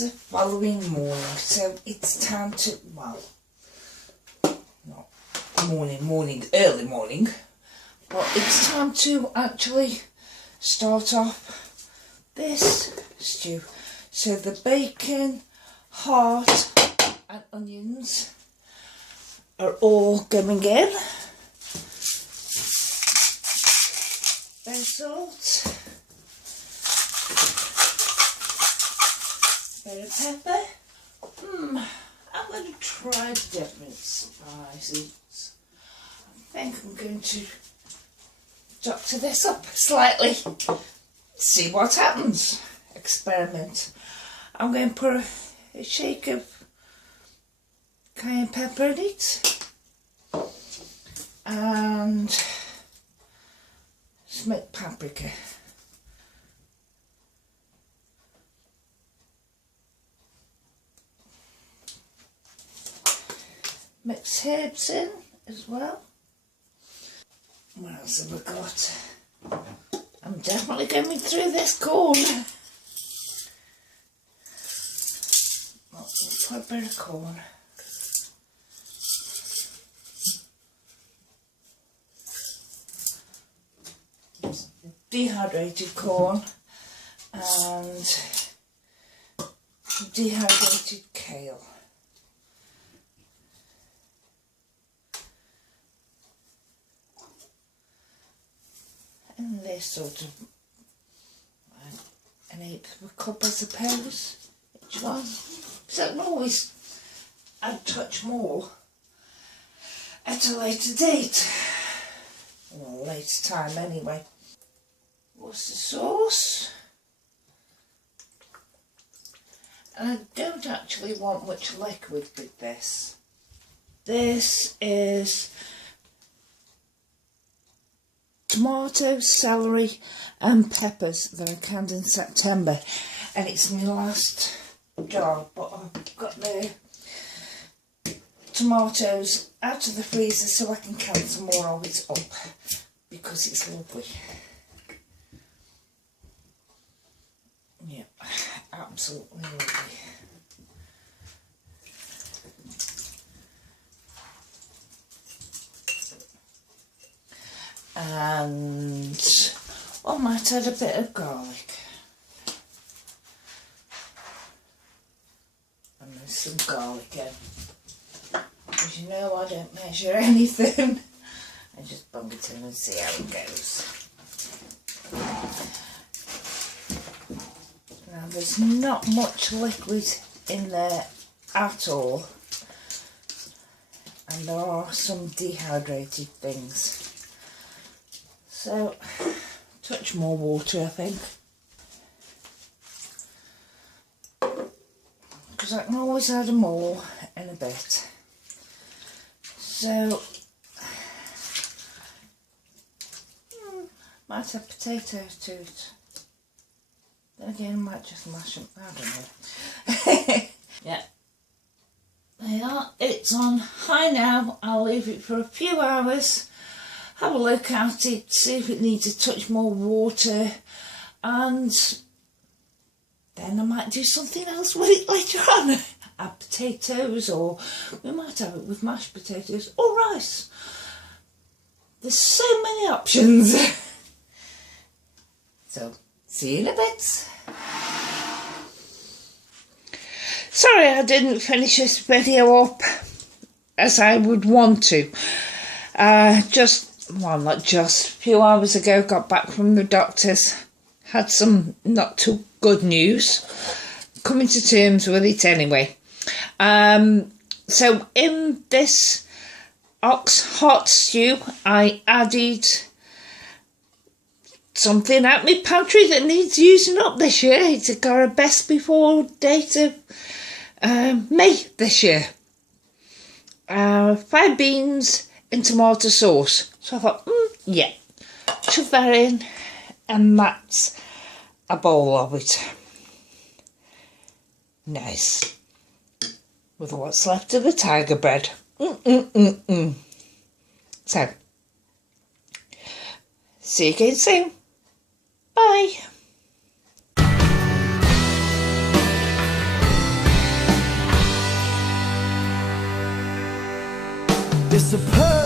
the following morning, so it's time to, well, not early morning, but it's time to actually start off this stew. So the bacon, heart and onions are all going in. Bit of salt, bit of pepper. I'm going to try different spices. I think I'm going to doctor this up slightly, see what happens, experiment. I'm going to put a shake of cayenne pepper in it and smoked paprika. Mix herbs in as well. What else have I got? I'm definitely going through this corn. I'll put a bit of corn. Dehydrated corn and dehydrated kale. And this sort of an eighth of a cup, I suppose, each one. So I can always add a touch more at a later date, or a later time anyway. Worcester sauce. And I don't actually want much liquid with this. This is tomatoes, celery and peppers that I canned in September, and it's my last jar, but I've got the tomatoes out of the freezer so I can can some more of it up because it's lovely. Yeah, absolutely lovely. And I might add a bit of garlic. And there's some garlic in. As you know, I don't measure anything. I just bung it in and see how it goes. Now there's not much liquid in there at all. And there are some dehydrated things. So, touch more water, I think, because I can always add more in a bit. So, might have potatoes to it. Then again, I might just mash them. I don't know. Yeah, there you are. It's on high now. I'll leave it for a few hours. Have a look at it, see if it needs a touch more water, and then I might do something else with it later on. Add potatoes, or we might have it with mashed potatoes or rice. There's so many options. So, see you in a bit. Sorry I didn't finish this video up as I would want to. Not just a few hours ago, got back from the doctors, had some not too good news, coming to terms with it anyway. So in this ox hot stew, I added something out my pantry that needs using up this year. It's got a best before date of May this year. 5 beans in tomato sauce. So I thought, yeah, shove that in, and that's a bowl of it. Nice. With what's left of the tiger bread. So, see you again soon. Bye. It's a perfect